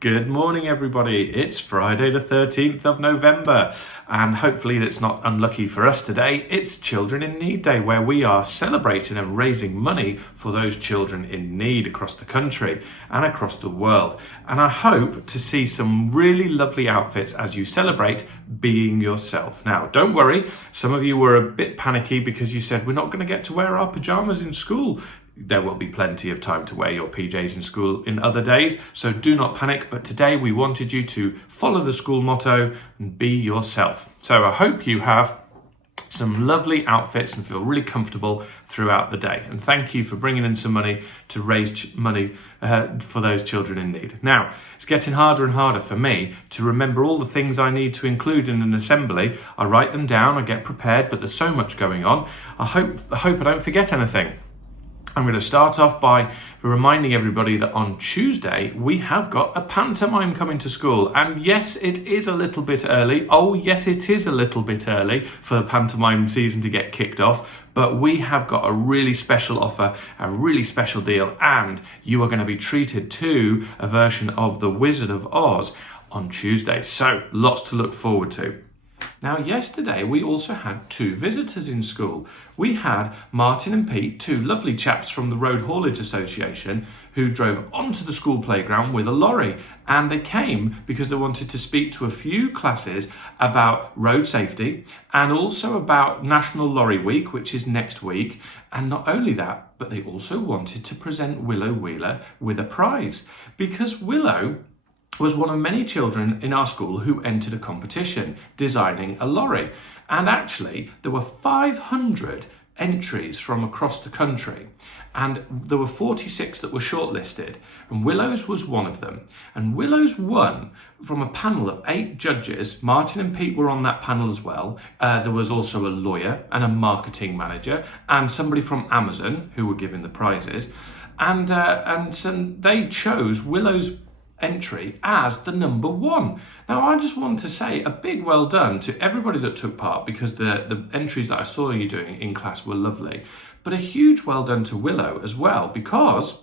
Good morning, everybody. It's Friday the 13th of November, and hopefully it's not unlucky for us today. It's Children in Need Day, where we are celebrating and raising money for those children in need across the country and across the world. And I hope to see some really lovely outfits as you celebrate being yourself. Now, don't worry, some of you were a bit panicky because you said we're not going to get to wear our pajamas in school. There will be plenty of time to wear your PJs in school in other days, so do not panic. But today we wanted you to follow the school motto and be yourself. So I hope you have some lovely outfits and feel really comfortable throughout the day. And thank you for bringing in some money to raise money for those children in need. Now, it's getting harder and harder for me to remember all the things I need to include in an assembly. I write them down, I get prepared, but there's so much going on. I hope I don't forget anything. I'm going to start off by reminding everybody that on Tuesday we have got a pantomime coming to school. And yes, it is a little bit early. Oh, yes, it is a little bit early for the pantomime season to get kicked off. But we have got a really special offer, a really special deal, and you are going to be treated to a version of The Wizard of Oz on Tuesday. So lots to look forward to. Now, yesterday we also had two visitors in school. We had Martin and Pete, two lovely chaps from the Road Haulage Association, who drove onto the school playground with a lorry. And they came because they wanted to speak to a few classes about road safety and also about National Lorry Week, which is next week. And not only that, but they also wanted to present Willow Wheeler with a prize, because Willow was one of many children in our school who entered a competition designing a lorry. And actually, there were 500 entries from across the country, and there were 46 that were shortlisted, and Willow's was one of them. And Willow's won from a panel of 8 judges. Martin and Pete were on that panel as well. There was also a lawyer and a marketing manager and somebody from Amazon who were giving the prizes. And so they chose Willow's entry as the number 1. Now, I just want to say a big well done to everybody that took part, because the entries that I saw you doing in class were lovely. But a huge well done to Willow as well, because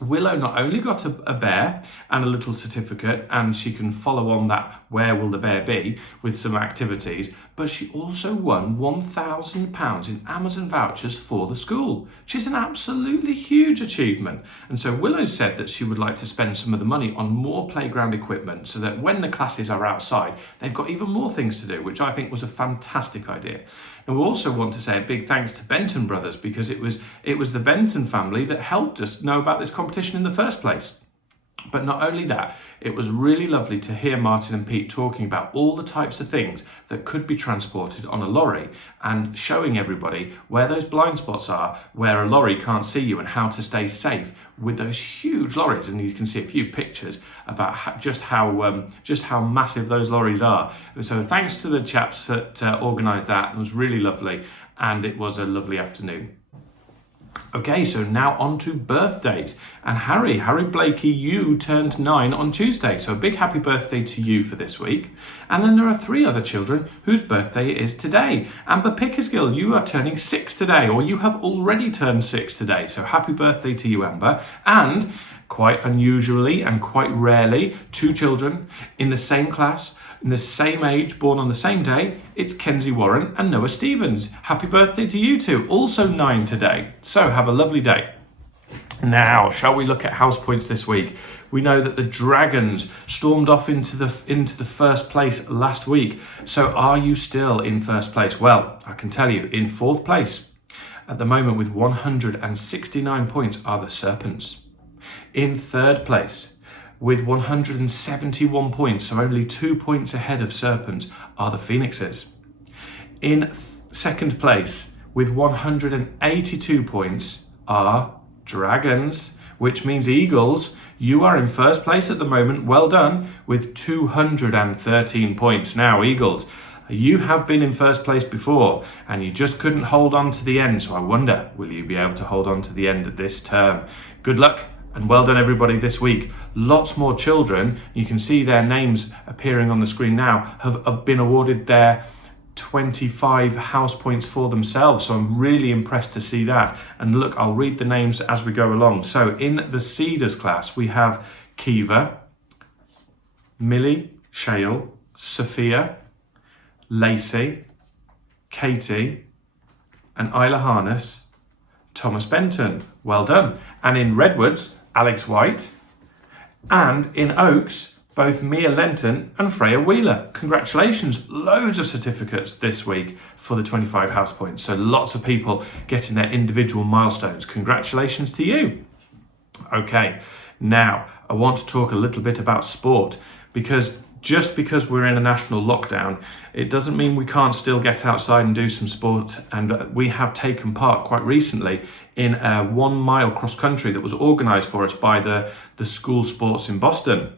Willow not only got a bear and a little certificate, and she can follow on that Where Will the Bear Be with some activities, but she also won £1,000 in Amazon vouchers for the school, which is an absolutely huge achievement. And so Willow said that she would like to spend some of the money on more playground equipment so that when the classes are outside, they've got even more things to do, which I think was a fantastic idea. And we also want to say a big thanks to Benton Brothers, because it was the Benton family that helped us know about this competition in the first place. But not only that, it was really lovely to hear Martin and Pete talking about all the types of things that could be transported on a lorry, and showing everybody where those blind spots are, where a lorry can't see you, and how to stay safe with those huge lorries. And you can see a few pictures about just how massive those lorries are. So thanks to the chaps that organised that. It was really lovely, and it was a lovely afternoon. Okay, so now on to birthdays. And Harry Blakey, you turned 9 on Tuesday. So a big happy birthday to you for this week. And then there are 3 other children whose birthday is today. Amber Pickersgill, you are turning 6 today, or you have already turned 6 today. So happy birthday to you, Amber. And quite unusually and quite rarely, 2 children in the same class, in the same age, born on the same day. It's Kenzie Warren and Noah Stevens. Happy birthday to you two, also 9 today. So have a lovely day. Now, shall we look at house points this week? We know that the Dragons stormed off into the first place last week. So are you still in first place? Well, I can tell you, in 4th place at the moment with 169 points are the Serpents. In 3rd place with 171 points, so only 2 points ahead of Serpents, are the Phoenixes. In 2nd place with 182 points are Dragons, which means Eagles. You are in 1st place at the moment, well done, with 213 points. Now, Eagles, you have been in 1st place before, and you just couldn't hold on to the end, so I wonder, will you be able to hold on to the end of this term? Good luck. And well done, everybody, this week. Lots more children, you can see their names appearing on the screen now, have been awarded their 25 house points for themselves. So I'm really impressed to see that. And look, I'll read the names as we go along. So in the Cedars class, we have Kiva, Millie, Shale, Sophia, Lacey, Katie, and Isla Harness, Thomas Benton. Well done. And in Redwoods, Alex White. And in Oaks, both Mia Lenton and Freya Wheeler. Congratulations. Loads of certificates this week for the 25 house points. So lots of people getting their individual milestones. Congratulations to you. Okay, now I want to talk a little bit about sport, because just because we're in a national lockdown, it doesn't mean we can't still get outside and do some sport. And we have taken part quite recently in a 1 mile cross country that was organised for us by the school sports in Boston.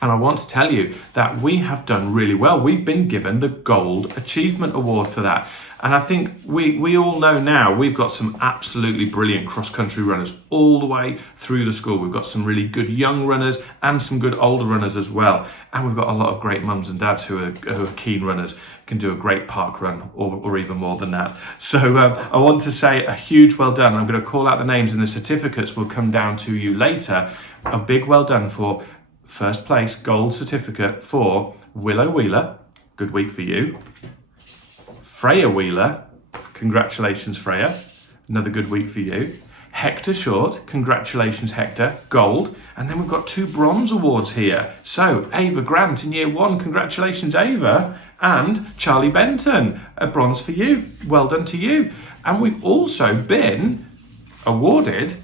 And I want to tell you that we have done really well. We've been given the Gold Achievement Award for that. And I think we all know now we've got some absolutely brilliant cross-country runners all the way through the school. We've got some really good young runners and some good older runners as well. And we've got a lot of great mums and dads who are keen runners, can do a great park run or even more than that. So I want to say a huge well done. I'm going to call out the names, and the certificates will come down to you later. A big well done for first place gold certificate for Willow Wheeler. Good week for you. Freya Wheeler, congratulations Freya, another good week for you. Hector Short, congratulations Hector, gold. And then we've got 2 bronze awards here. So Ava Grant in year 1, congratulations Ava. And Charlie Benton, a bronze for you, well done to you. And we've also been awarded,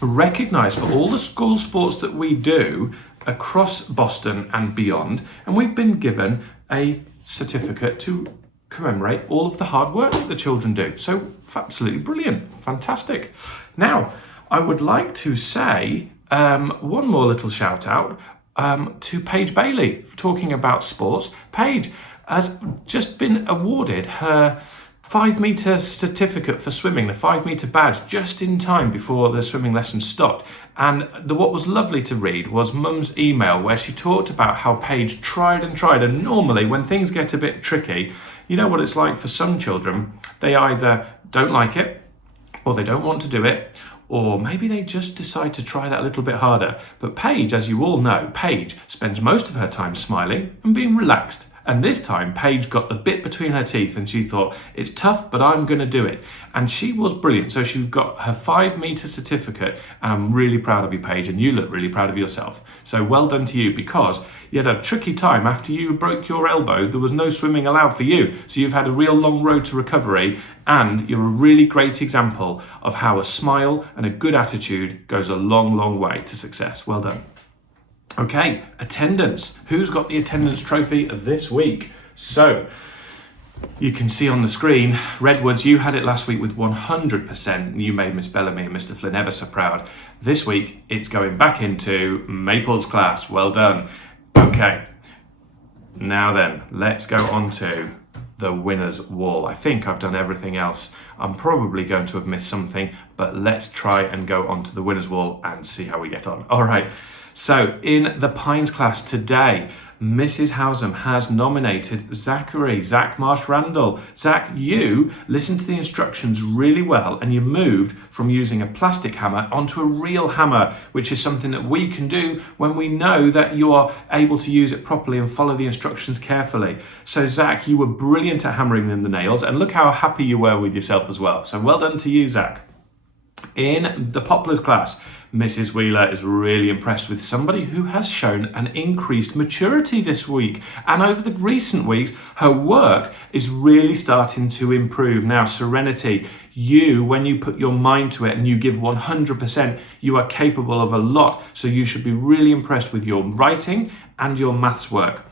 recognised for all the school sports that we do across Boston and beyond. And we've been given a certificate to commemorate all of the hard work that the children do. So absolutely brilliant, fantastic. Now, I would like to say one more little shout out to Paige Bailey for talking about sports. Paige has just been awarded her 5 metre certificate for swimming, the 5 metre badge, just in time before the swimming lesson stopped. And what was lovely to read was Mum's email where she talked about how Paige tried and tried. And normally when things get a bit tricky, you know what it's like for some children. They either don't like it, or they don't want to do it, or maybe they just decide to try that a little bit harder. But Paige, as you all know, Paige spends most of her time smiling and being relaxed. And this time, Paige got the bit between her teeth and she thought, it's tough, but I'm going to do it. And she was brilliant. So she got her 5 metre certificate. And I'm really proud of you, Paige, and you look really proud of yourself. So well done to you, because you had a tricky time after you broke your elbow. There was no swimming allowed for you. So you've had a real long road to recovery, and you're a really great example of how a smile and a good attitude goes a long, long way to success. Well done. Okay, attendance. Who's got the attendance trophy this week? So, you can see on the screen, Redwoods, you had it last week with 100%. You made Miss Bellamy and Mr. Flynn ever so proud. This week, it's going back into Maple's class. Well done. Okay, now then, let's go on to the winner's wall. I think I've done everything else. I'm probably going to have missed something, but let's try and go onto the winner's wall and see how we get on. All right. So in the Pines class today, Mrs. Howsam has nominated Zach Marsh Randall. Zach, you listened to the instructions really well, and you moved from using a plastic hammer onto a real hammer, which is something that we can do when we know that you are able to use it properly and follow the instructions carefully. So Zach, you were brilliant at hammering in the nails, and look how happy you were with yourself as well. So well done to you, Zach. In the Poplars class, Mrs. Wheeler is really impressed with somebody who has shown an increased maturity this week. And over the recent weeks, her work is really starting to improve. Now, Serenity, when you put your mind to it and you give 100%, you are capable of a lot. So you should be really impressed with your writing and your maths work.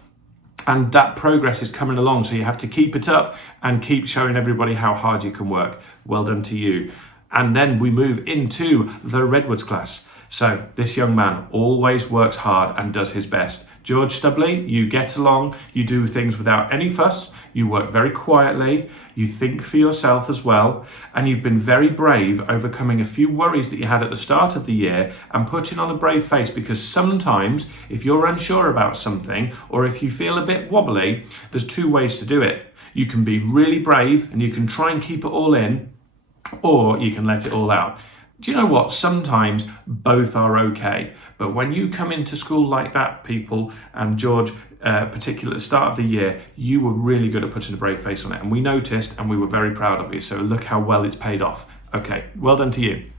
And that progress is coming along. So you have to keep it up and keep showing everybody how hard you can work. Well done to you. And then we move into the Redwoods class. So this young man always works hard and does his best. George Stubley, you get along, you do things without any fuss, you work very quietly, you think for yourself as well, and you've been very brave overcoming a few worries that you had at the start of the year and putting on a brave face, because sometimes if you're unsure about something or if you feel a bit wobbly, there's 2 ways to do it. You can be really brave and you can try and keep it all in, or you can let it all out. Do you know what? Sometimes both are okay. But when you come into school like that, people, and George, particularly at the start of the year, you were really good at putting a brave face on it. And we noticed and we were very proud of you. So look how well it's paid off. Okay, well done to you.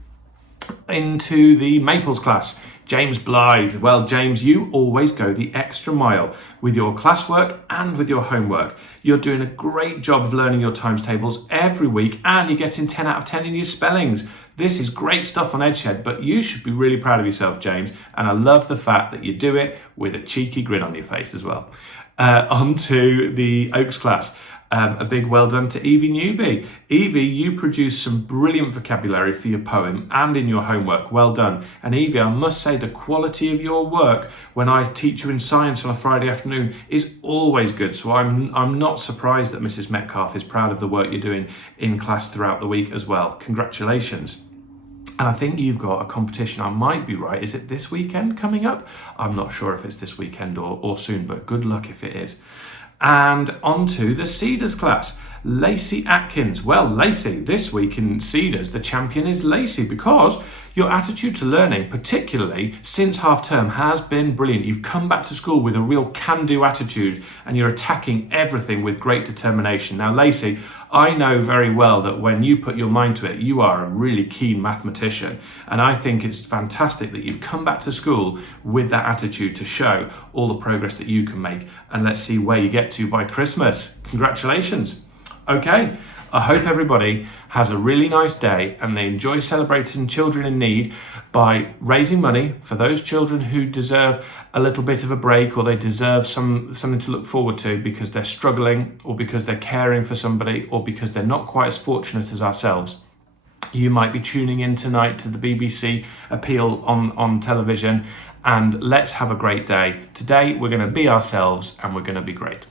Into the Maples class. James Blythe. Well, James, you always go the extra mile with your classwork and with your homework. You're doing a great job of learning your times tables every week, and you're getting 10 out of 10 in your spellings. This is great stuff on Edgehead, but you should be really proud of yourself, James. And I love the fact that you do it with a cheeky grin on your face as well. On to the Oaks class. A big well done to Evie Newby. Evie, you produced some brilliant vocabulary for your poem and in your homework. Well done. And Evie, I must say the quality of your work when I teach you in science on a Friday afternoon is always good. So I'm not surprised that Mrs. Metcalf is proud of the work you're doing in class throughout the week as well. Congratulations. And I think you've got a competition, I might be right, is it this weekend coming up? I'm not sure if it's this weekend or soon, but good luck if it is. And on to the Cedars class. Lacey Atkins. Well, Lacey, this week in Cedars, the champion is Lacey because your attitude to learning, particularly since half term, has been brilliant. You've come back to school with a real can-do attitude and you're attacking everything with great determination. Now, Lacey, I know very well that when you put your mind to it, you are a really keen mathematician. And I think it's fantastic that you've come back to school with that attitude to show all the progress that you can make. And let's see where you get to by Christmas. Congratulations. Okay, I hope everybody has a really nice day and they enjoy celebrating children in need by raising money for those children who deserve a little bit of a break or they deserve something to look forward to because they're struggling or because they're caring for somebody or because they're not quite as fortunate as ourselves. You might be tuning in tonight to the BBC appeal on television, and let's have a great day. Today we're going to be ourselves and we're going to be great.